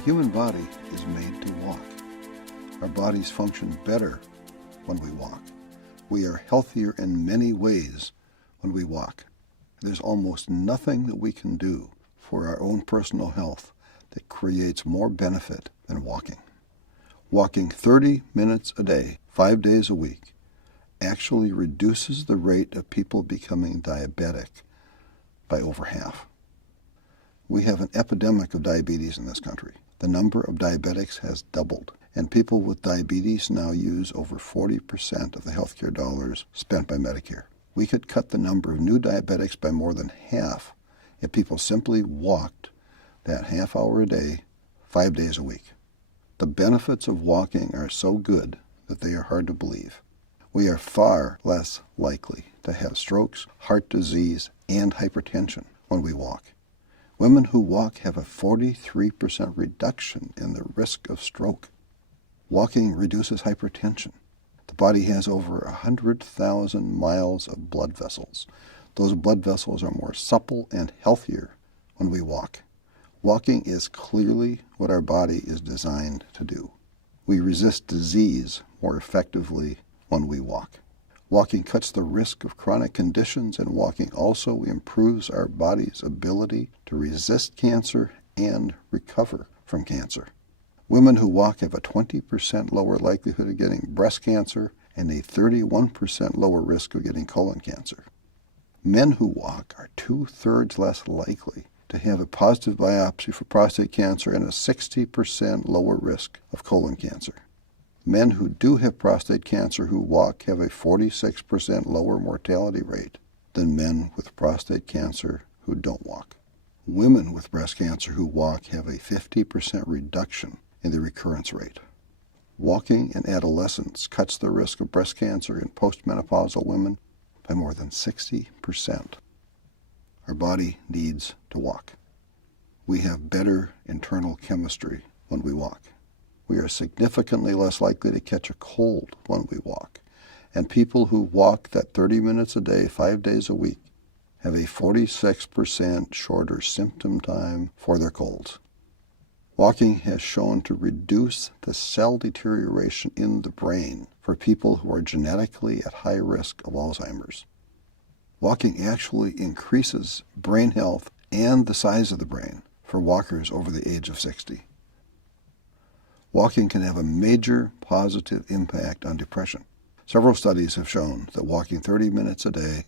The human body is made to walk. Our bodies function better when we walk. We are healthier in many ways when we walk. There's almost nothing that we can do for our own personal health that creates more benefit than walking. Walking 30 minutes a day, 5 days a week, actually reduces the rate of people becoming diabetic by over half. We have an epidemic of diabetes in this country. The number of diabetics has doubled, and people with diabetes now use over 40% of the healthcare dollars spent by Medicare. We could cut the number of new diabetics by more than half if people simply walked that half hour a day, 5 days a week. The benefits of walking are so good that they are hard to believe. We are far less likely to have strokes, heart disease, and hypertension when we walk. Women who walk have a 43% reduction in the risk of stroke. Walking reduces hypertension. The body has over 100,000 miles of blood vessels. Those blood vessels are more supple and healthier when we walk. Walking is clearly what our body is designed to do. We resist disease more effectively when we walk. Walking cuts the risk of chronic conditions, and walking also improves our body's ability to resist cancer and recover from cancer. Women who walk have a 20% lower likelihood of getting breast cancer and a 31% lower risk of getting colon cancer. Men who walk are 2/3 less likely to have a positive biopsy for prostate cancer and a 60% lower risk of colon cancer. Men who do have prostate cancer who walk have a 46% lower mortality rate than men with prostate cancer who don't walk. Women with breast cancer who walk have a 50% reduction in the recurrence rate. Walking in adolescence cuts the risk of breast cancer in postmenopausal women by more than 60%. Our body needs to walk. We have better internal chemistry when we walk. We are significantly less likely to catch a cold when we walk. And people who walk that 30 minutes a day, 5 days a week, have a 46% shorter symptom time for their colds. Walking has shown to reduce the cell deterioration in the brain for people who are genetically at high risk of Alzheimer's. Walking actually increases brain health and the size of the brain for walkers over the age of 60. Walking can have a major positive impact on depression. Several studies have shown that walking 30 minutes a day,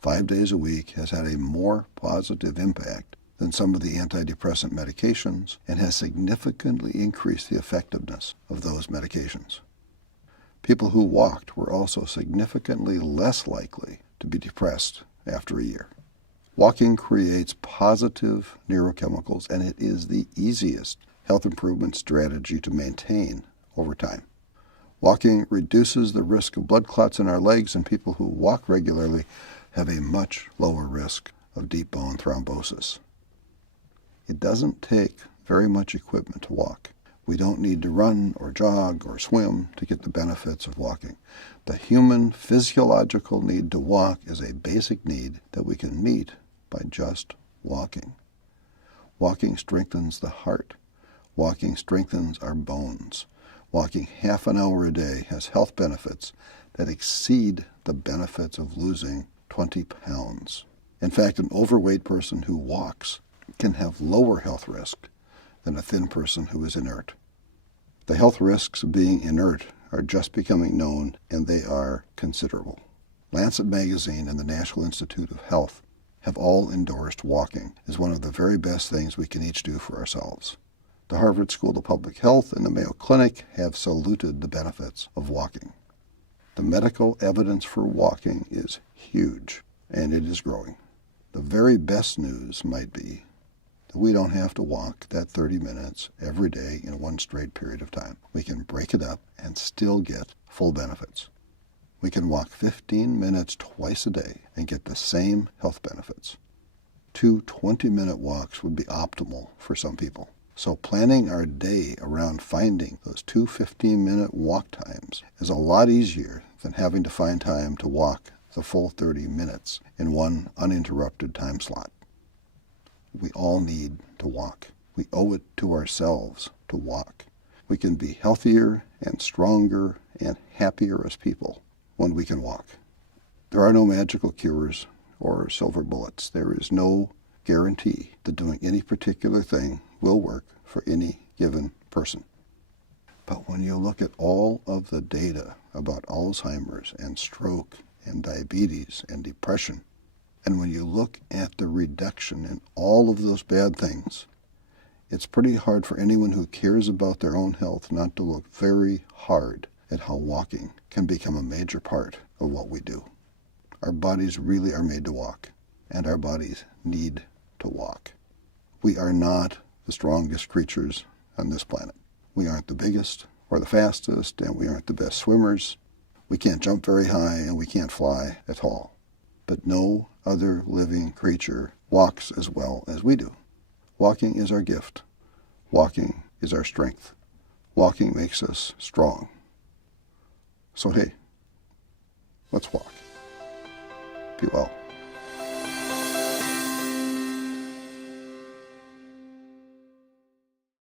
5 days a week, has had a more positive impact than some of the antidepressant medications and has significantly increased the effectiveness of those medications. People who walked were also significantly less likely to be depressed after a year. Walking creates positive neurochemicals, and it is the easiest health improvement strategy to maintain over time. Walking reduces the risk of blood clots in our legs, and people who walk regularly have a much lower risk of deep bone thrombosis. It doesn't take very much equipment to walk. We don't need to run or jog or swim to get the benefits of walking. The human physiological need to walk is a basic need that we can meet by just walking. Walking strengthens the heart. Walking strengthens our bones. Walking half an hour a day has health benefits that exceed the benefits of losing 20 pounds. In fact, an overweight person who walks can have lower health risk than a thin person who is inert. The health risks of being inert are just becoming known, and they are considerable. Lancet Magazine and the National Institute of Health have all endorsed walking as one of the very best things we can each do for ourselves. The Harvard School of Public Health and the Mayo Clinic have saluted the benefits of walking. The medical evidence for walking is huge, and it is growing. The very best news might be that we don't have to walk that 30 minutes every day in one straight period of time. We can break it up and still get full benefits. We can walk 15 minutes twice a day and get the same health benefits. 2 20-minute walks would be optimal for some people. So planning our day around finding those 2 15-minute walk times is a lot easier than having to find time to walk the full 30 minutes in one uninterrupted time slot. We all need to walk. We owe it to ourselves to walk. We can be healthier and stronger and happier as people when we can walk. There are no magical cures or silver bullets. There is no guarantee that doing any particular thing will work for any given person. But when you look at all of the data about Alzheimer's and stroke and diabetes and depression, and when you look at the reduction in all of those bad things, it's pretty hard for anyone who cares about their own health not to look very hard at how walking can become a major part of what we do. Our bodies really are made to walk, and our bodies need to walk. We are not the strongest creatures on this planet. We aren't the biggest or the fastest, and we aren't the best swimmers. We can't jump very high, and we can't fly at all. But no other living creature walks as well as we do. Walking is our gift. Walking is our strength. Walking makes us strong. So hey, let's walk. Be well.